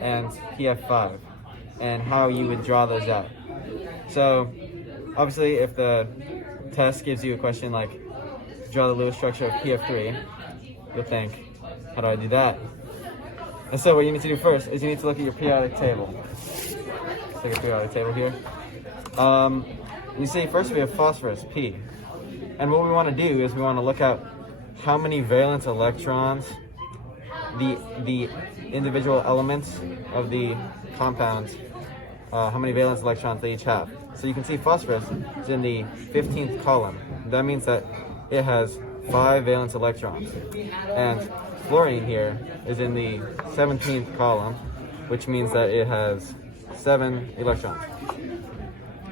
and PF5 and how you would draw those out. So obviously if the test gives you a question like draw the Lewis structure of PF3, you'll think, how do I do that? And so what you need to do first is you need to look at your periodic table. Let's take a periodic table here. You see first we have phosphorus, P. And what we want to do is we want to look at how many valence electrons the individual elements of the compounds, how many valence electrons they each have. So you can see phosphorus is in the 15th column. That means that it has 5 valence electrons. And fluorine here is in the 17th column, which means that it has 7 electrons,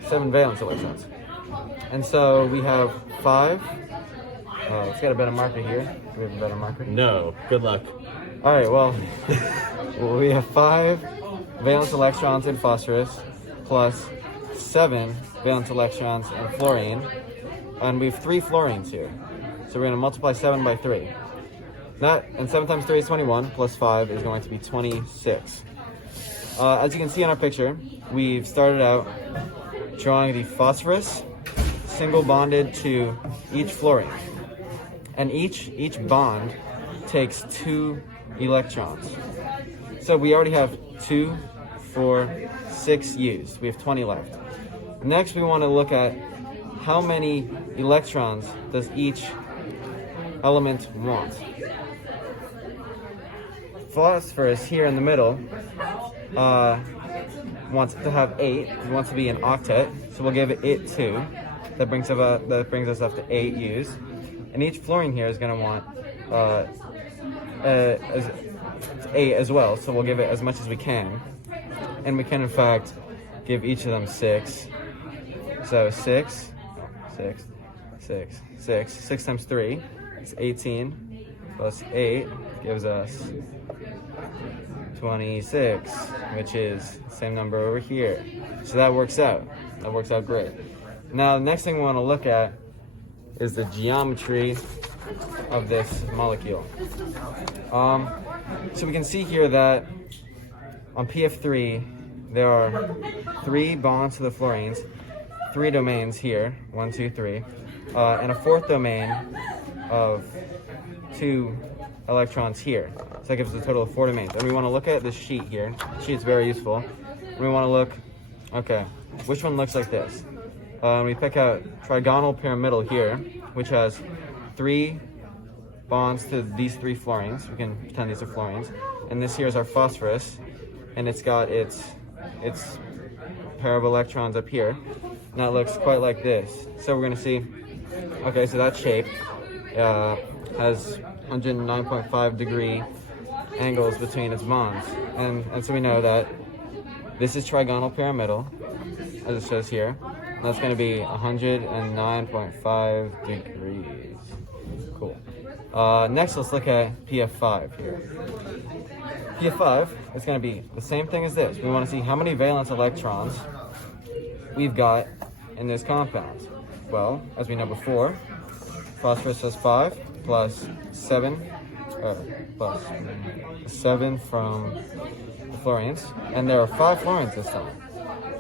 7 valence electrons. And so we have 5. Let's get a better marker here. Do we have a better marker? No. Good luck. All right, well, we have 5 valence electrons in phosphorus plus 7 valence electrons in fluorine, and we have 3 fluorines here. So we're going to multiply 7 by 3. And 7 times 3 is 21, plus 5 is going to be 26. As you can see in our picture, we've started out drawing the phosphorus single bonded to each fluorine. And each bond takes 2 electrons. So we already have 2, 4, 6 used. We have 20 left. Next, we want to look at how many electrons does each element want. Phosphorus here in the middle wants to have 8. It wants to be an octet, so we'll give it 2. That brings us up to 8 used. And each fluorine here is going to want 8 as well, so we'll give it as much as we can. And we can, in fact, give each of them 6. So 6 times 3 is 18, plus 8 gives us 26, which is the same number over here. So that works out. That works out great. Now, the next thing we want to look at is the geometry of this molecule. So we can see here that on PF3, there are 3 bonds to the fluorines, 3 domains here, 1, 2, 3, and a 4th domain of 2 electrons here. So that gives us a total of 4 domains. And we want to look at this sheet here. The sheet's very useful. And we want to look, okay, which one looks like this? We pick out trigonal pyramidal here, which has 3 bonds to these 3 fluorines. We can pretend these are fluorines. And this here is our phosphorus, and it's got its pair of electrons up here. Now it looks quite like this. So we're going to see, okay, so that shape has 109.5 degree angles between its bonds. And so we know that this is trigonal pyramidal, as it shows here. And that's going to be 109.5 degrees. Cool. Next, let's look at PF5 here. PF5 is going to be the same thing as this. We want to see how many valence electrons we've got in this compound. Well, as we know before, phosphorus has 5 plus 7 from the fluorines, and there are 5 fluorines this time.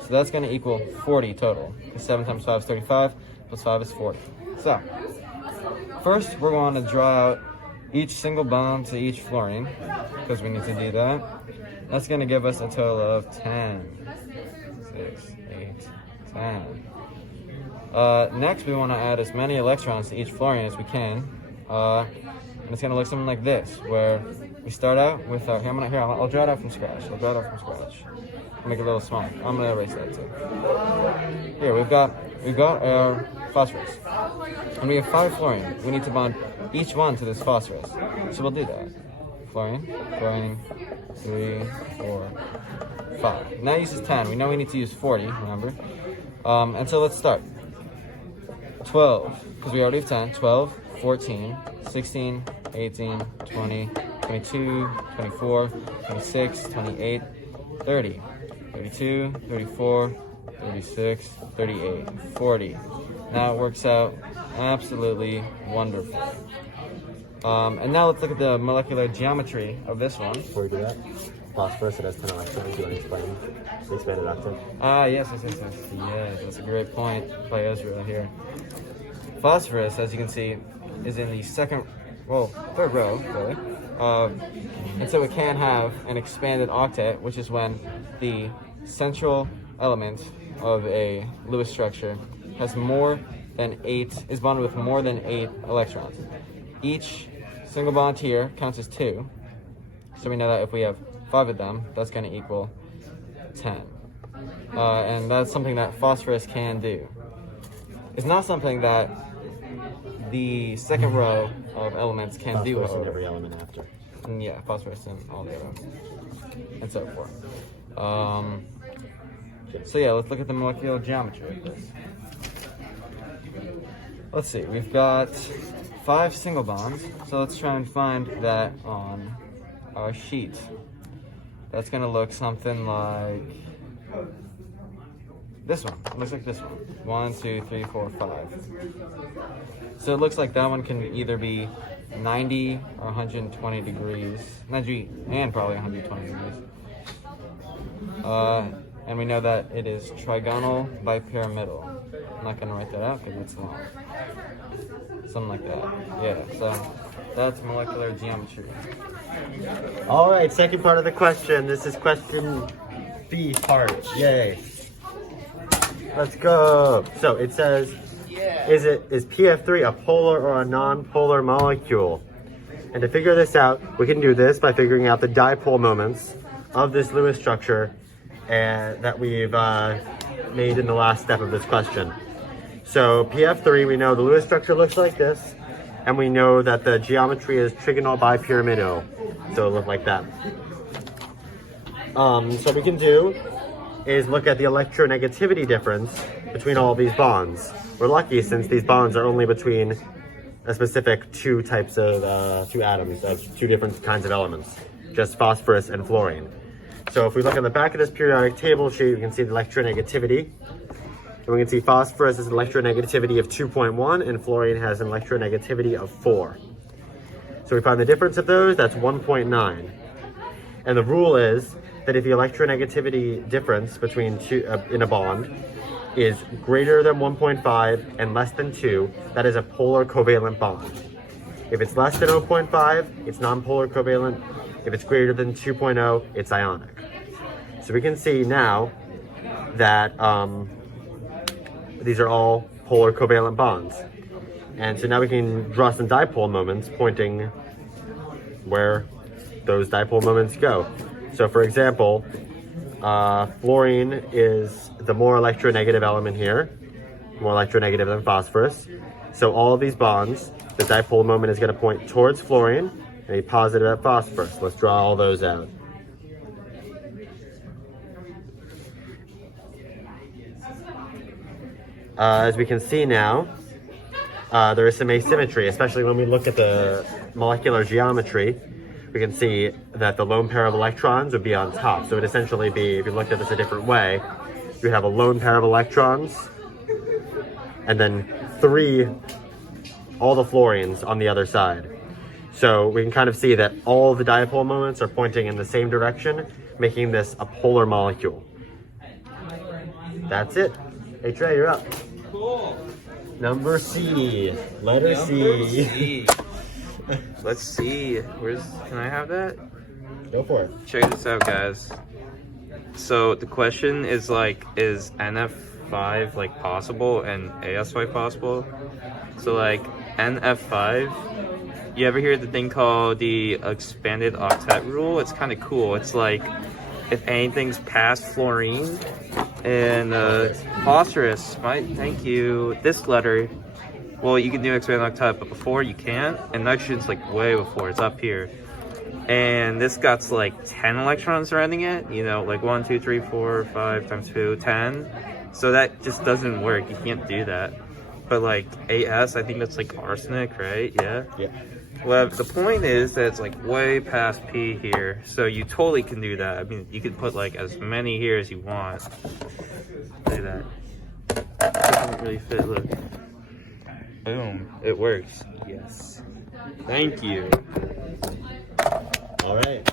So that's going to equal 40 total. 7 times 5 is 35, plus 5 is 40. So, first we're going to draw out each single bond to each fluorine, because we need to do that. That's going to give us a total of 10. 6, 8, 10. Next, we want to add as many electrons to each fluorine as we can. And it's going to look something like this, where we start out with our, I'll draw it out from scratch. I'll make it a little smaller. I'm going to erase that too. Here, we've got our phosphorus. And we have 5 fluorine. We need to bond each one to this phosphorus. So we'll do that. Fluorine, 3, 4, 5. Now it uses 10. We know we need to use 40, remember? And so let's start. 12, because we already have 10. 12, 14, 16, 18, 20, 22, 24, 26, 28, 30, 32, 34, 36, 38, 40. Now it works out absolutely wonderful. And now let's look at the molecular geometry of this one. Before we do that, phosphorus, it has 10 electrons. Do you want to explain the expanded octet? Yes, that's a great point by Ezra here. Phosphorus, as you can see, is in the third row, really. And so it can have an expanded octet, which is when the central element of a Lewis structure has is bonded with more than 8 electrons. Each single bond here counts as 2. So we know that if we have 5 of them, that's going to equal 10. And that's something that phosphorus can do. It's not something that the second row of elements can do. Phosphorus in every element after. And yeah, phosphorus in all the other, and so forth. So yeah, let's look at the molecular geometry of this. Let's see, we've got 5 single bonds, so let's try and find that on our sheet. That's gonna look something like this one. It looks like this one. 1, 2, 3, 4, 5. So it looks like that one can either be 90 or 120 degrees. 90 and probably 120 degrees. And we know that it is trigonal bipyramidal. I'm not gonna write that out because it's long. Something like that. Yeah, so that's molecular geometry. All right, second part of the question. This is question B part. Yay. Let's go. So it says, is PF3 a polar or a non-polar molecule? And to figure this out, we can do this by figuring out the dipole moments of this Lewis structure that we've made in the last step of this question. So PF3, we know the Lewis structure looks like this, and we know that the geometry is trigonal bipyramidal, so it'll look like that. So what we can do is look at the electronegativity difference between all these bonds. We're lucky since these bonds are only between a specific 2 types of, 2 atoms of 2 different kinds of elements, just phosphorus and fluorine. So if we look on the back of this periodic table sheet, we can see the electronegativity. And we can see phosphorus has an electronegativity of 2.1 and fluorine has an electronegativity of 4. So we find the difference of those, that's 1.9. And the rule is that if the electronegativity difference between in a bond is greater than 1.5 and less than 2, that is a polar covalent bond. If it's less than 0.5, it's non-polar covalent. If it's greater than 2.0, it's ionic. So we can see now that these are all polar covalent bonds. And so now we can draw some dipole moments pointing where those dipole moments go. So for example, fluorine is the more electronegative element here, more electronegative than phosphorus. So all of these bonds, the dipole moment is going to point towards fluorine and be positive at phosphorus. Let's draw all those out. As we can see now, there is some asymmetry, especially when we look at the molecular geometry. We can see that the lone pair of electrons would be on top. So it would essentially be, if you looked at this a different way, you'd have a lone pair of electrons, and then all the fluorines on the other side. So we can kind of see that all the dipole moments are pointing in the same direction, making this a polar molecule. That's it. Hey Trey, you're up. Cool. Number C. Letter C. Let's see. Can I have that? Go for it. Check this out, guys. So the question is is NF5 possible and AS5 possible? So NF5, you ever hear the thing called the expanded octet rule? It's kind of cool. It's if anything's past fluorine and phosphorus, thank you, this letter, well, you can do expanded octet, but before you can't, and nitrogen's way before, it's up here. And this got 10 electrons surrounding it, 1, 2, 3, 4, 5 times 2, 10. So that just doesn't work, you can't do that. But AS, I think that's arsenic, right? Yeah? Yeah. Well, the point is that it's way past P here, so you totally can do that. I mean, you could put as many here as you want. Look at that. It doesn't really fit, look. Boom, it works. Yes. Thank you. All right.